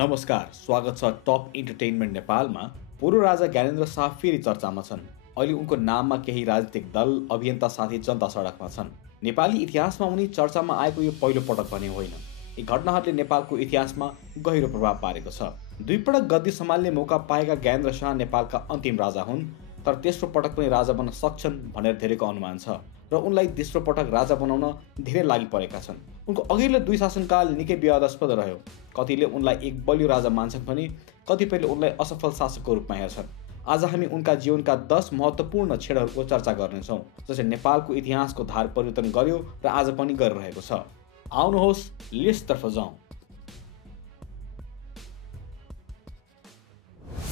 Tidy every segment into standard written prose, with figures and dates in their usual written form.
नमस्कार, स्वागत छ टप इन्टरटेनमेन्ट नेपालमा। पूर्व राजा ज्ञानेन्द्र शाह फेरि चर्चामा छन्। अहिले उनको नाममा केही राजनीतिक दल, अभियन्ता साथै जनता सडकमा छन्। नेपाली इतिहासमा उनी चर्चामा आएको यो पहिलो पटक भने होइन। यी घटनाहरूले नेपालको इतिहासमा गहिरो प्रभाव पारेको छ। दुई पटक गद्दी सम्हाल्ने मौका पाएका ज्ञानेन्द्र शाह नेपालका अन्तिम राजा हुन्, तर तेस्रो पटक पनि राजा बन्न सक्छन् भनेर धेरैको अनुमान छ र उनलाई तेस्रो पटक राजा बनाउन धेरै लागि परेका छन्। उनको अघिल्लो दुई शासनकाल निकै विवादास्पद रह्यो। कतिले उनलाई एक बलियो राजा मान्छन् भने कतिपयले उनलाई असफल शासकको रूपमा हेर्छन्। आज हामी उनका जीवनका 10 महत्त्वपूर्ण क्षणहरूको चर्चा गर्नेछौँ जसले नेपालको इतिहासको धार परिवर्तन गर्यो र आज पनि गरिरहेको छ। आउनुहोस् लिस्टतर्फ जाउँ।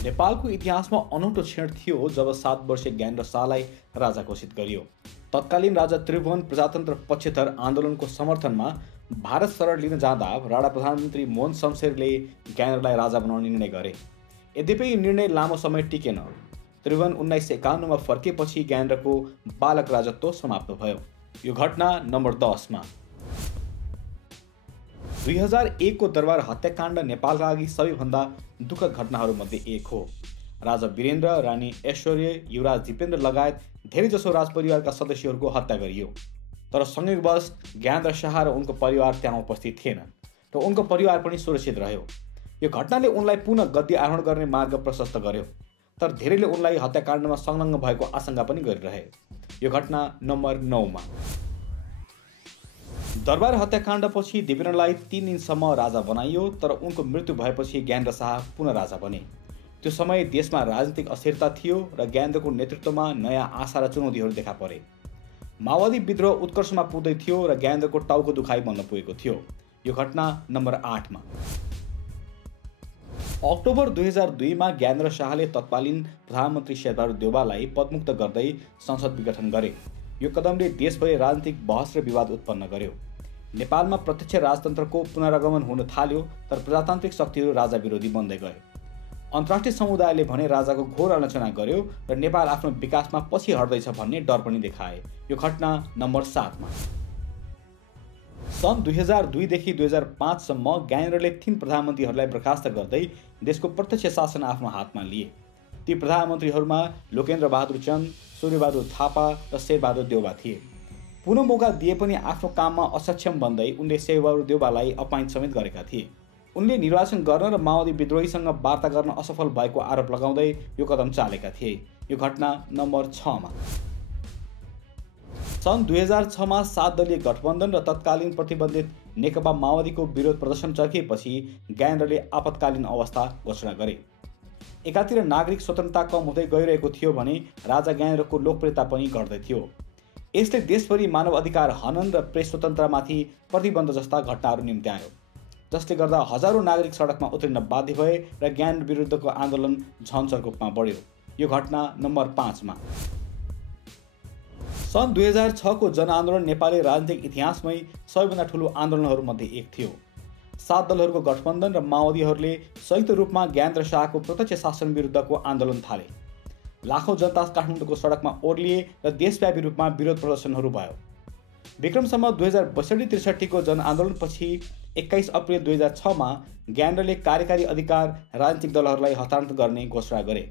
नेपालको इतिहासमा अनौठो क्षण थियो जब 7 वर्षीय ज्ञानेन्द्र शाहलाई राजा घोषित गरियो। तत्कालीन राजा त्रिभुवन प्रजातन्त्र पक्षधर आन्दोलनको समर्थनमा भारत शरण लिन जाँदा राणा प्रधानमन्त्री मोहन शमशेरले ज्ञानेन्द्रलाई राजा बनाउने निर्णय गरे। यद्यपि यो निर्णय लामो समय टिकेन। त्रिभुवन 1951 मा फर्केपछि ज्ञानेन्द्रको बालक राजत्व समाप्त भयो। यो घटना नम्बर 10 मा। 2001 को दरबार हत्याकाण्ड नेपालका लागि सबैभन्दा दुःखद घटनाहरूमध्ये एक हो। राजा वीरेन्द्र, रानी ऐश्वर्य, युवराज दिपेन्द्र लगायत धेरैजसो राजपरिवारका सदस्यहरूको हत्या गरियो। तर संयोगवश ज्ञानेन्द्र शाह र उनको परिवार त्यहाँ उपस्थित थिएनन् र उनको परिवार पनि सुरक्षित रह्यो। यो घटनाले उनलाई पुनः गद्दी आरोहण गर्ने मार्ग प्रशस्त गर्यो, तर धेरैले उनलाई हत्याकाण्डमा संलग्न भएको आशंका पनि गरिरहे। यो घटना नम्बर 9 मा। दरबार हत्याकाण्डपछि दिपेन्द्रलाई 3 दिनसम्म राजा बनाइयो, तर उनको मृत्यु भएपछि ज्ञानेन्द्र शाह पुनः राजा बने। त्यो समय देशमा राजनीतिक अस्थिरता थियो र ज्ञानेन्द्रको नेतृत्वमा नयाँ आशा र चुनौतीहरू देखा परे। माओवादी विद्रोह उत्कर्षमा पुग्दै थियो र ज्ञानेन्द्रको टाउको दुखाइ बन्न पुगेको थियो। यो घटना नम्बर 8 मा। अक्टोबर 2002 मा ज्ञानेन्द्र शाहले तत्कालीन प्रधानमन्त्री शेरबहादुर देउवालाई पदमुक्त गर्दै संसद विघटन गरे। यो कदमले देशभरि राजनीतिक बहस र विवाद उत्पन्न गर्यो। नेपालमा प्रत्यक्ष राजतन्त्रको पुनरागमन हुन थाल्यो, तर प्रजातान्त्रिक शक्तिहरू राजा विरोधी बन्दै गए। अन्तर्राष्ट्रिय समुदायले भने राजाको घोर आलोचना गर्यो र नेपाल आफ्नो विकासमा पछि हट्दैछ भन्ने डर पनि देखाए। यो घटना नम्बर 7 मा। सन् 2002 देखि 2005 सम्म ज्ञानेन्द्रले 3 प्रधानमन्त्रीहरूलाई बर्खास्त गर्दै देशको प्रत्यक्ष शासन आफ्नो हातमा लिए। ती प्रधानमन्त्रीहरूमा लोकेन्द्र बहादुर चन्द, सूर्यबहादुर थापा र शेरबहादुर देउवा थिए। पुनः मौका दिए पनि आफ्नो काममा असक्षम बन्दै उनले शेरबहादुर देउवालाई अपमानित समेत गरेका थिए। उनले निर्वाचन गर्न र माओवादी विद्रोहीसँग वार्ता गर्न असफल भएको आरोप लगाउँदै यो कदम चालेका थिए। यो घटना नम्बर 6 मा। सन् 2006 मा 7 दलीय गठबन्धन र तत्कालीन प्रतिबन्धित नेकपा माओवादीको विरोध प्रदर्शन चर्किएपछि ज्ञानेन्द्रले आपतकालीन अवस्था घोषणा गरे। एकातिर नागरिक स्वतन्त्रता कम हुँदै गइरहेको थियो भने राजा ज्ञानेन्द्रको लोकप्रियता पनि घट्दै थियो। यसले देशभरि मानव अधिकार हनन र प्रेस स्वतन्त्रतामाथि प्रतिबन्ध जस्ता घटनाहरू निम्त्यायो, जसले गर्दा हजारौं नागरिक सडकमा उत्रिन बाध्य भए र ज्ञानेन्द्र विरुद्धको आन्दोलन झन चर्कोपमा बढ्यो। यो घटना नम्बर 5 मा। सन् 2006 को जनआन्दोलन नेपाली राजनीतिक इतिहासमै सबैभन्दा ठूलो आन्दोलनहरूमध्ये एक थियो। 7 दलहरूको गठबन्धन र माओवादीहरूले संयुक्त रूपमा ज्ञानेन्द्र शाहको प्रत्यक्ष शासन विरुद्धको आन्दोलन थाले। लाखौं जनता काठमाडौँको सडकमा ओर्लिए र देशव्यापी रूपमा विरोध प्रदर्शनहरू भयो। विक्रमसम्म 2062-63 को जनआन्दोलनपछि 21 अप्रिल 2006 मा ज्ञानेन्द्रले कार्यकारी अधिकार राजनीतिक दलहरूलाई हस्तान्तरण गर्ने घोषणा गरे।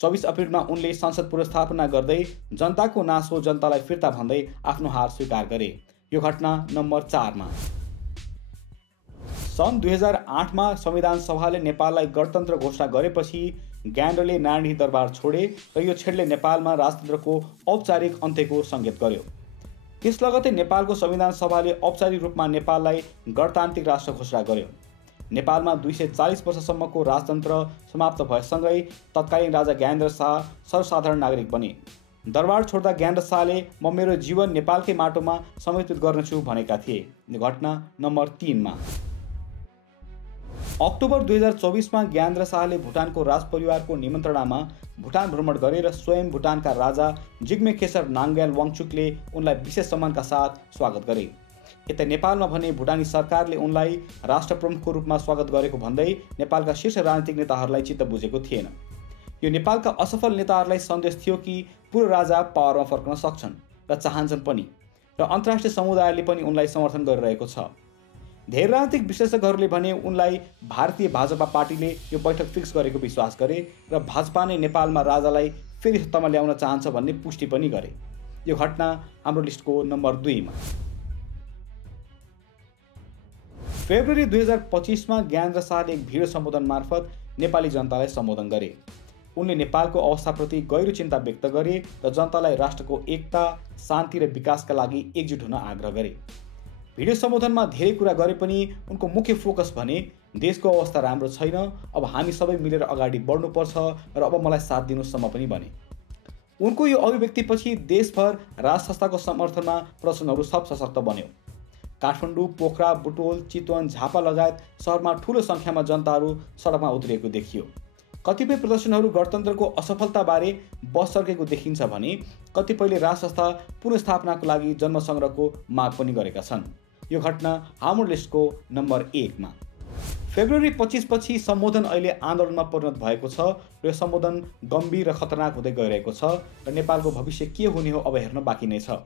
24 अप्रिलमा उनले संसद पुनर्स्थापना गर्दै जनताको नाश हो, जनतालाई फिर्ता भन्दै आफ्नो हार स्वीकार गरे। यो घटना नम्बर 4 मा। सन् 2008 मा संविधान सभाले नेपाललाई गणतन्त्र घोषणा गरेपछि ज्ञानेन्द्रले नारायणी दरबार छोडे र यो क्षणले नेपालमा राजतन्त्रको औपचारिक अन्त्यको सङ्केत गर्यो। त्यस लगतै नेपालको संविधान सभाले औपचारिक रूपमा नेपाललाई गणतान्त्रिक राष्ट्र घोषणा गर्यो। नेपालमा 240 वर्षसम्मको राजतन्त्र समाप्त भएसँगै तत्कालीन राजा ज्ञानेन्द्र शाह सर्वसाधारण नागरिक बने। दरबार छोड्दा ज्ञानेन्द्र शाहले म मेरो जीवन नेपालकै माटोमा समर्पित गर्नेछु भनेका थिए। घटना नम्बर 3 मा। अक्टोबर 2024 मा ज्ञानेन्द्र शाहले भुटानको राजपरिवारको निमन्त्रणामा भुटान भ्रमण गरेर स्वयं भुटानका राजा जिग्मे खेसर नामग्याल वाङचुकले उनलाई विशेष सम्मानका साथ स्वागत गरे। यता नेपालमा भने भुटानी सरकारले उनलाई राष्ट्र प्रमुखको रूपमा स्वागत गरेको भन्दै नेपालका शीर्ष राजनीतिक नेताहरूलाई चित्त बुझेको थिएन। यो नेपालका असफल नेताहरूलाई सन्देश थियो कि पूर्व राजा पावरमा फर्कन सक्छन् र चाहन्छन् पनि, र अन्तर्राष्ट्रिय समुदायले पनि उनलाई समर्थन गरिरहेको छ। धेरै राजनीतिक विश्लेषकहरूले भने उनलाई भारतीय भाजपा पार्टीले यो बैठक फिक्स गरेको विश्वास गरे र भाजपा नै नेपालमा राजालाई फेरि सत्तामा ल्याउन चाहन्छ भन्ने पुष्टि पनि गरे। यो घटना हाम्रो लिस्टको नम्बर 2मा। फेब्रुअरी 2025मा ज्ञानेन्द्र शाहले एक भिडियो सम्बोधन मार्फत नेपाली जनतालाई सम्बोधन गरे। उनले नेपालको अवस्थाप्रति गहिरो चिन्ता व्यक्त गरे र जनतालाई राष्ट्रको एकता, शान्ति र विकासका लागि एकजुट हुन आग्रह गरे। भिडियो सम्बोधनमा धेरै कुरा गरे पनि उनको मुख्य फोकस भने देशको अवस्था राम्रो छैन, अब हामी सबै मिलेर अगाडि बढ्नुपर्छ र अब मलाई साथ दिनुसम्म पनि भने। उनको यो अभिव्यक्तिपछि देशभर राज संस्थाको समर्थनमा प्रदर्शनहरू सब सशक्त बन्यो। काठमाडौँ, पोखरा, बुटोल, चितवन, झापा लगायत सहरमा ठूलो सङ्ख्यामा जनताहरू सडकमा उत्रिएको देखियो। कतिपय प्रदर्शनहरू गणतन्त्रको असफलताबारे बस चर्केको देखिन्छ भने कतिपयले राज संस्था पुनर्स्थापनाको लागि जनमतसङ्ग्रहको माग पनि गरेका छन्। यो घटना हाम्रो लिस्टको नम्बर 1मा। फेब्रुअरी 25 पछि सम्बोधन अहिले आन्दोलनमा परिणत भएको छ र यो सम्बोधन गम्भीर र खतरनाक हुँदै गइरहेको छ र नेपालको भविष्य के हुने हो अब हेर्न बाँकी नै छ।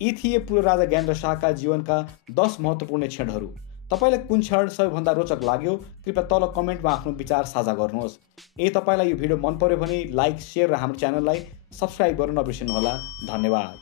यी थिए पूर्व राजा ज्ञानेन्द्र शाहका जीवनका 10 महत्त्वपूर्ण क्षणहरू। तपाईलाई कुन क्षण सबैभन्दा रोचक लाग्यो? कृपया तल कमेन्टमा आफ्नो विचार साझा गर्नुहोस्। यदि तपाईलाई यो भिडियो मन पर्यो भने लाइक, शेयर र हाम्रो च्यानललाई सब्स्क्राइब गर्न नबिर्सनुहोला। धन्यवाद।